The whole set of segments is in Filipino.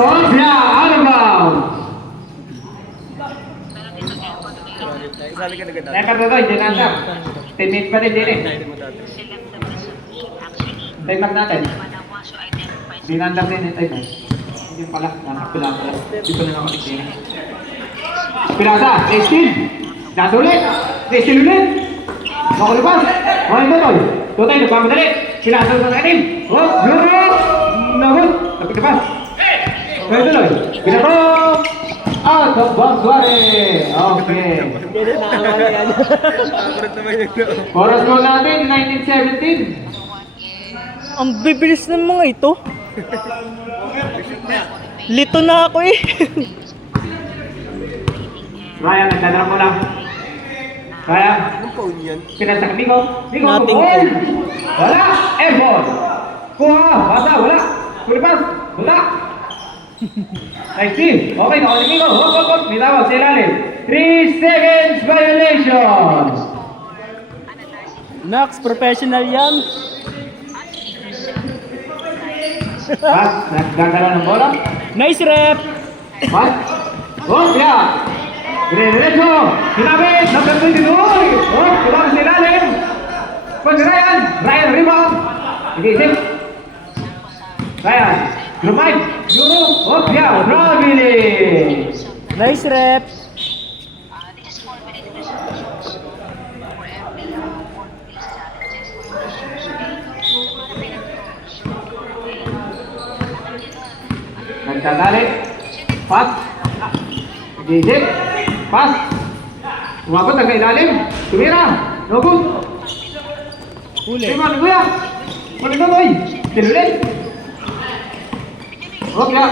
Obra, out of bounds. Lekat to, hindi nasa. 10 minutes pa rin din eh. Timer natin. Hindi nandang din yung timer. Hindi pala, nakapila pala. Hindi pa na nakapit din. Pirasa, Estin. Nasa ulit. Estin ulit. Makulipas. Mga Totoy. Totoy, nagpamadali. Pirasa sa kanin. Oh, Yuro. Nahul. Napagkapas. Kaya tuloy. Pinatong. Out of bounds, Suarez. Okay. Oras mo natin, 1917. Ang bibilis ng mga ito. Lito na ako eh. Ryan, nagdadala mo lang. Ryan, pinasak Nico. Nico, Nothing ball. Wala, airball. Kuha, bata, wala. Kulipas, wala. Nice team. Okay, nakawin Nico. Hop. May tawag sa ilalim. 3 seconds violation. Max, professional yan. Pas, nagdadala ng bola. Nice rep. Pas. Oh, yeah. Diretso. Sinabit. Number 22. Oh, kulang sa ilalim. Pas Ryan. Ryan, rebound. Nag-iisip. Ryan. Lumay. Euro. Oh, yeah. Traveling. Nice rep. Nagdadali. Pas. Nag-iisip. Pas. Umabot ang ilalim. Tumira. No good. Huli. Simon, kuya. Manitoy. Tinulit. Okay na.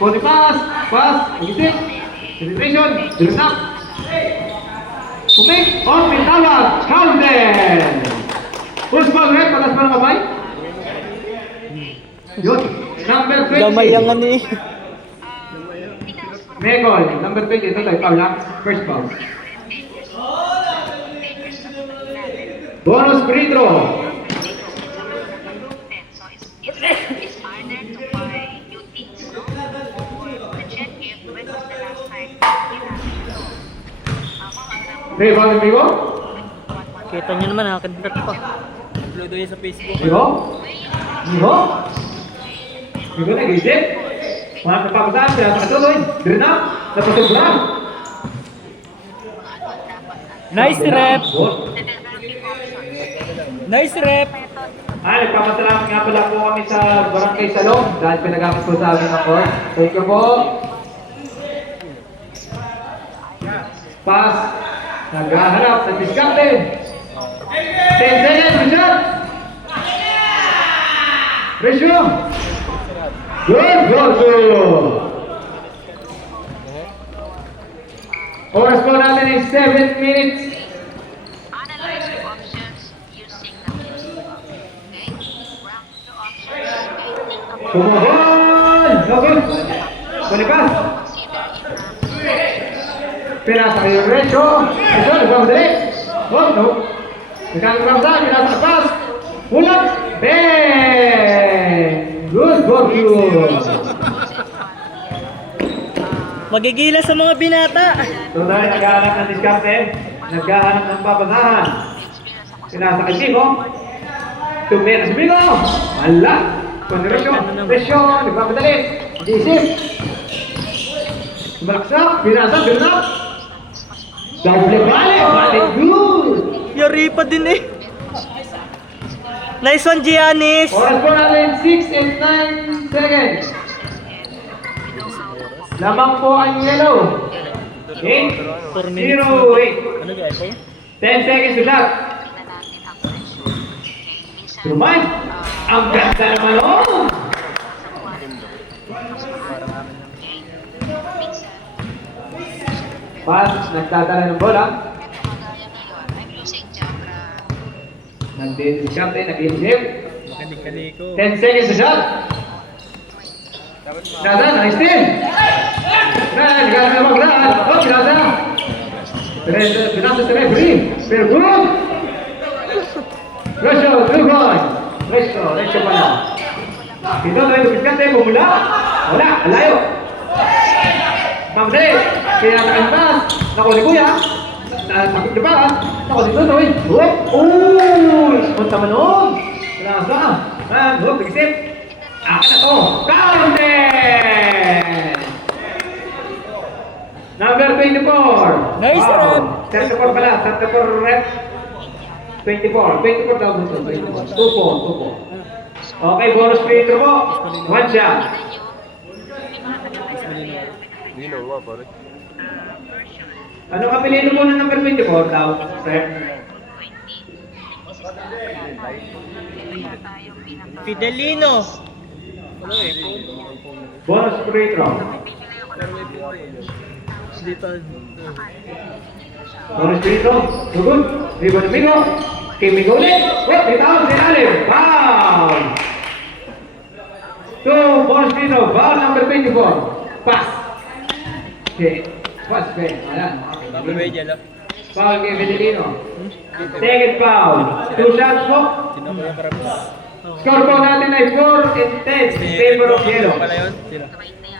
Konti pas. Pas. Nag-iisip. Celebration. Dilusak. Pumik. On. Pintawag. Counted. Push ball red. Patas pa ng kabay. Yun. Number 20. Gamay ang ano eh. Megol, number 20, ito tayo, foul lang. First foul. Bonus free throw. It's harder to buy new things, no? The check if when was the last time Hey, foul ng Migo? Kita nyo naman, nakakadrat pa. Upload yun sa Facebook. Migo? Migo? Migo nag-isip? Mga kapapasaan, sila sa katuloy. Dirna, napasog lang. Nice rep. Nice rep. Nagpapasalamat nga pala po kami sa Barangay Salong dahil pinagamit po sa amin ng court. Thank you po. Pass. Naghahanap sa diskarte. 10 seconds, Richard. Ratio. Good. Oras po natin ay 7 minutes. analyze your options using the list. Okay? Rank your options and think about Sumubol! Okay. Palipas. consider it Pinasa kayo yung ratio. Ito, nagpamadali. Oh, no. Nagkakapasa, pinasa pas. Pulat. Bang! Good. Magigila sa mga binata. So dahil naghahanap ng diskarte, naghahanap ng papasahan. Pinasa kay Simo. Tumira si Bigo. Ala. Konservasyon. Presyon. Nagpapadali. Mag-iisip. Sumalaksak. Pinasa. Pinasa. Double balik. Balik good. Yari pa din eh. Nice one, Giannis. Oras po natin 6 and 9 seconds. Lamang po ang yellow. 8, 0, 8. Ano guys? 10 seconds to shot. Tumay. Ang ganda naman oh. Pass, nagdadala ng bola. I'm using Jabra. Nag-discount nag-isip. Kaliko. 10 seconds to shot. Nasa, nice team. Nagdadala ng bola. Oh, Nasa. Pinasa sa referee. Pero good. Russia, 2 Resto pala. Ito, tayo tumiskante, bumula. Wala, layo. Pamdali, kinatakan pass. Naku ni Kuya. Sakit na pass. Naku ni Tutoy. Huwag. Uy! Punta man noon. Kailangan ka. Huwag, nagisip. Akin na to. Counted! Number 24. Nice rep. 34 pala. 34 rep. 24. 24 daw gusto. 24. 2-4. Okay, bonus free throw po. One shot. Lino nga, pare. Ano kapiliin mo ng number 24 daw, sir? Fidelino. Bonus free throw. Dito. Bonus free throw. Good. Rebound Migo. Kay Migo ulit. Wait, bitaw si Alim. Foul. So, bonus free throw. Foul number 24. Pass. Okay. Pass, okay. Ayan. Foul kay Fidelino. Second foul. 2 shots po. Score po natin ay 4 and 10 in favor of yellow. Sino?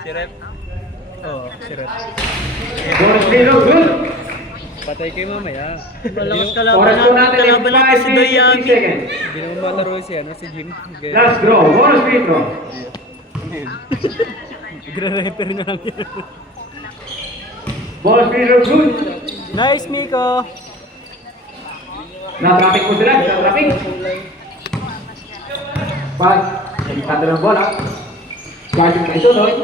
Si Rep? Oo, si Rep. Bonus free throw. Good. Patay kayo mamaya. Malakas Oras po natin ay kalaban natin si 5 Doyami. seconds. Hindi naman malaro si Jim. Last draw. Bonus free throw. Gre-refer na lang yun. Bonus free throw. Good. Nice, Miko! Na-traffic po sila. Na-traffic. Pass. Nagkata ng bola. Guarding kay Tutoy.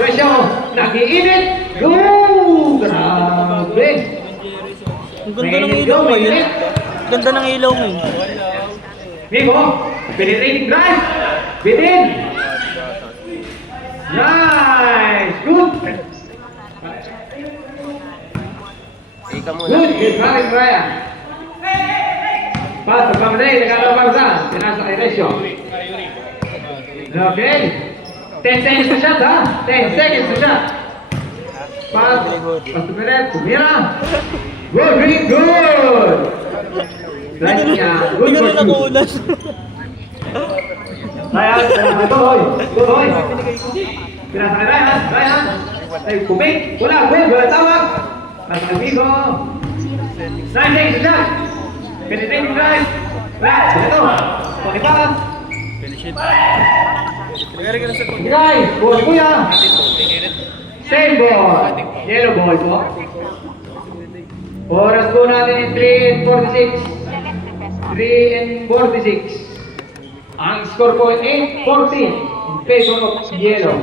Resyo. Nag-iinit. Go! Grabe. Ang ganda ng ilaw ngayon. Ganda ng ilaw ngayon. Migo. Penetrating drive. Bitin. Nice. Good. Ika muna. Good. Good. Maring Ryan. Pass. Pagpamadali. Nagkakaroon sa. Pinasa kay Resyo. Okay. 10 seconds to shot, ha? 10 seconds to shot. Pass. Pass to Peret. Tumira. Good. Really good. Right niya. Good Hindi for na two. nakuulas. Ryan. Tutoy. Tutoy. Pinasa kay Ryan. Ryan. Ay, kumik. Wala. Wala. Wala tawag. Nasa Amigo. 9 seconds to shot. Penetrating drive. Right. Ito. Pakipakas. Finish it. Magari ka na sa kong. Guys, ball kuya. Same ball. Yellow ball po. Oras po natin is 3 and 46. 3 and 46. Ang score po ay 8-14 in favor of yellow.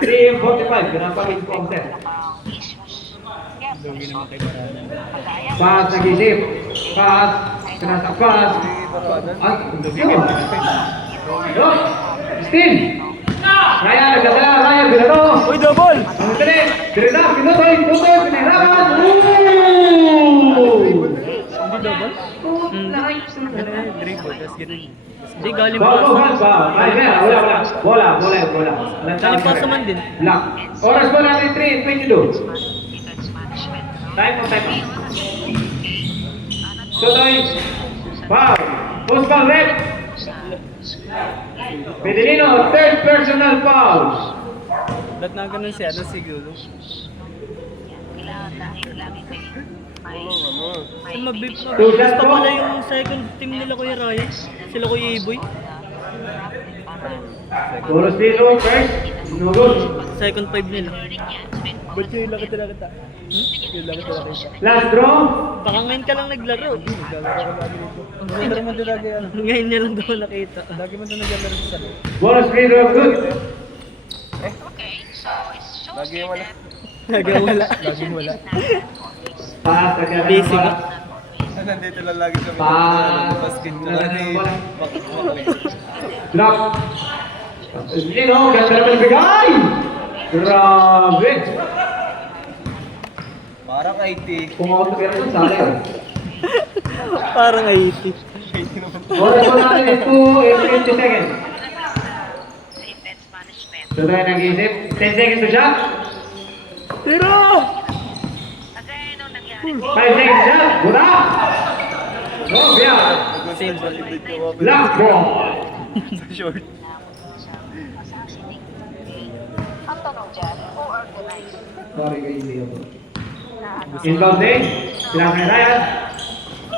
3 and 45. Ganun pa rin po ang set. Pass, nag-isip. Pass. Pinasa pass. At, yun. Look! Steve! Ryan, nagdadala. Ryan, binato. Uy, double! Ang tinig. Dirina, pinutoy. Tutoy, pinahirapan. Ooh! Hindi double? Dribble, tapos ganun. Hindi, galing Foul, pa. foul, foul. Ay, meron. Wala. Bola. Galing pa naman din. Block. Oras po natin 3 and 22. Time out. Tutoy. Foul. Post foul, rep. Fidelino, third personal foul. Ba't na ganun siya? Ano siguro? Mabibis pa pala yung second team nila Kuya Ryan. Sila Kuya Iboy. Bonus free throw first. No good. Second five nila. Ba't yung ilang kita nakita? Yung ilang kita nakita. Last draw. Baka ngayon ka lang naglaro. Hindi naman din lagi ano. Ngayon niya lang daw nakita. Lagi mo doon naglalaro sa sana. Bonus free throw good. Okay, so it's so Lagi yung wala. Lagi wala. Lagi wala. Pass agad. Busy ka? Nandito lang lagi kami. Pass. Basket ko lang eh. Wala. Bakit mo? Drop. Fidelino, ganda naman bigay. Grabe. Parang IT. Kung ako na pero sayang. Parang 80. Oras po natin is 2 and 20 seconds. defense management. So tayo nag-iisip. 10 seconds to shot. Tiro! Again, nung nangyari, 5 seconds to shot. Buta! Obya. Same. Black ball. Short. assassinate. Okay? Ang tanong dyan, who organized? Sorry kay Leo. Na ano? Inbound din. Bilang kay Ryan.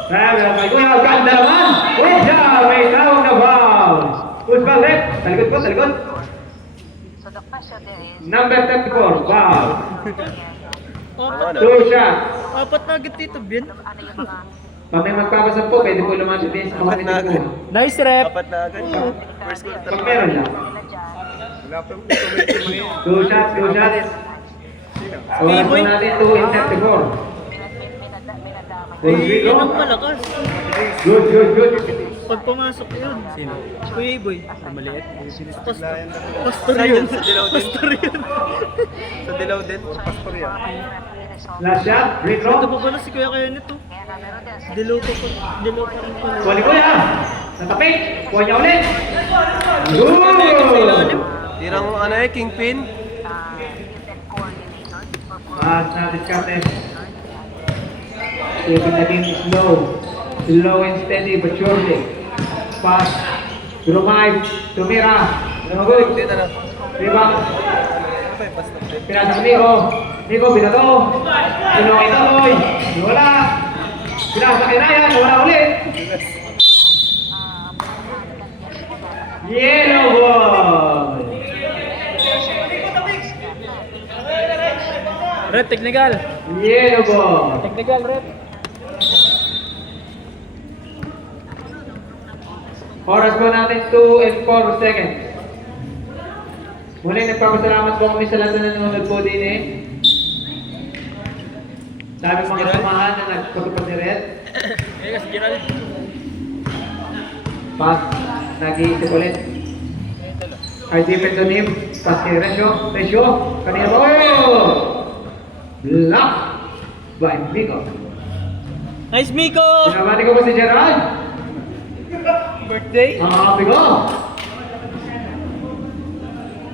Ryan, bilang kay Kuya. Ganda naman. Obya. May tawag na foul. Who's ball left? Talikod po, talikod. So the question there is, Number 34. Foul. Apat, Two shot. apat na agad dito, Bin. ano yung mga Pag may magpapasap po, pwede po lumapit din sa mga Apat na agad. po. Nice rep. Apat na agad. First quarter. Pag meron lang. nila dyan? Wala pa yung committee mo yun. Two shots, two shots. Oras po natin 2 in 34. Minadamay. Full free Yan throw. ang malakas. Good, good, good. Pag pumasok yun. Sino? Kuya Boy. Maliit. Layan na. Pastor yun. Sa dilaw din. Pastor yun. Sa dilaw din. Pastor yan. Last shot, free throw. Ito pa pala si Kuya kaya nito. Kaya na meron din. Dilaw pa pa. Dilaw pa rin pala. Kuha ni Kuya. Natapik. Kuha niya ulit. Sa ilalim. Good. Tirang ano eh, kingpin. Pass na discarte. Taking the game slow. Slow and steady but surely. Pass. To Romay. To Mira. No good. Dito na. Rebound. Ano pa yung pass na play? Pinasa ko Nico. Nico, binato. Tulong ito, boy. Wala. Pinasa kay Ryan. Wala ulit. Yellow ball. Red, technical. Yellow ball. Technical, red. Oras po natin 2 and 4 seconds. Muling nagpapasalamat po kami sa lahat na nanonood po din eh. Sa aming mga samahan na nagpatupad ni Red. Kaya kasi Gerald. Pass. Nag-iisip ulit. Our defense on him. Pass kay Resyo. Resyo. Kanina ba? Oh! Block by Miko. Nice, Miko! Pinabati ko po si Gerald. Birthday. Mga kapi ko.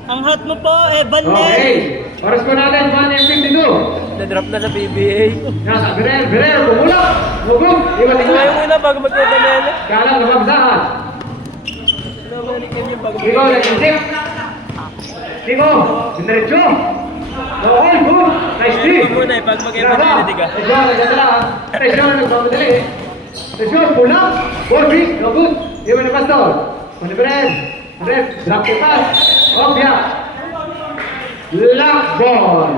Ang hot mo po, Evan Okay. Oras po natin 1 and 52. Na-drop na sa PBA. Nasa Birel, bumulak. Bumulak. Iba tingnan. muna bago magkabanela. Kala nabagsahan. Nabalikin yung bago Ikaw nag-isip. Ikaw, sinaritso. Okay, good. Nice three. Ikaw muna eh, pag mag-ebanela, di ka? Resyo, nagdadala. Resyo, nagmamadali. Resyo, pulang. Ball pick, no good. Iba na pastor. Manibren. Red, drop the pass. Obya. Lock ball.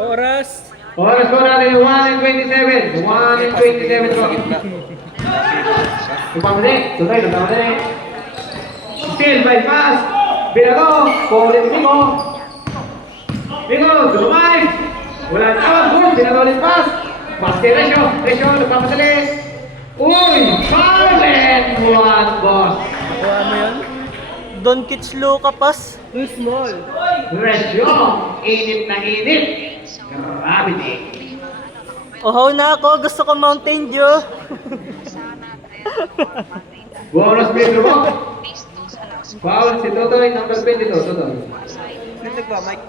Oras. Oras po natin 1 and 27. 1 and 27 po. Nagmamadali. Tunay, nagmamadali. Still by pass. Binato. Paulit Miko. Miko, dumay. Wala na tawag. Boom. Binato ulit pass. Pass kay Resyo. Resyo, nagmamadali. Uy! Foul and one boss. Kuha mo yun? Don Kitch Luka pass. Too small. Resyo. Init na init. Gravity. Ohaw na ako. Gusto ko Mountain Dew. Bonus metro mo. Foul si Totoy, number 22. Totoy. Dito ba, Mike?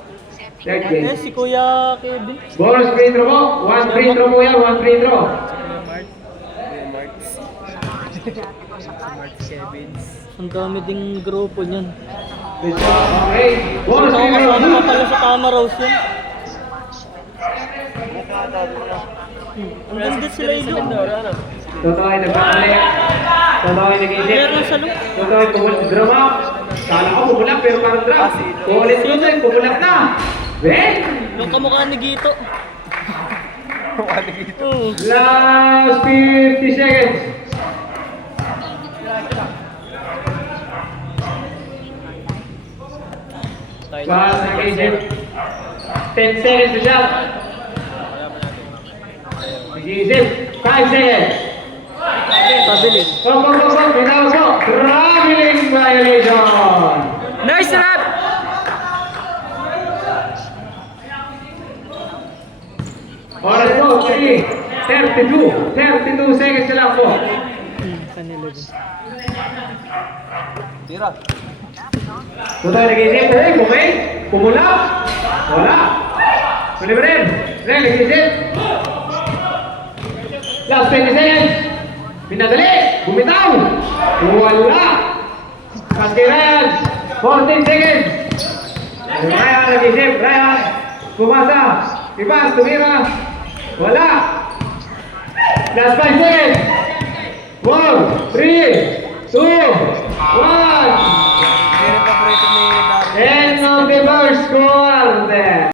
Third Eh, game. si Kuya Kevin. Bonus free throw mo. 1 free throw mo yan. 1 free throw. Ang dami ding grupo niyan. Okay. Bonus free throw. Kasama ka pala sa Tama Rose yun. Ang ganda sila ilo. Totoy, nagpapali. Totoy, nag-isip. Meron sa look. Totoy, drop up. Kala ko bumulak pero parang drop. Ulit Totoy, bumulak na. Ben! Yung kamukha ni Gito. dito. Last 50 seconds. Pass nag-isip. 10 seconds to shot. Nag-isip. 5 seconds. Pabilis. Go. Binaw po. Traveling violation. Nice rap! Oras po, 32 seconds na lang po. Kanila din. Tira. Totoy nag-isip. Bumay. Pumula. Wala. Ren, nag-isip. Last 20 seconds. Pinadali. Bumitaw. Wala. Pass kay Ryan. 14 seconds. Ryan, nag-isip. Ryan. Pumasa. Ipas, tumira. Wala. Last 5 seconds. 4, 3, 2, 1. Hindi rin paborito ni Darren. End of the first quarter.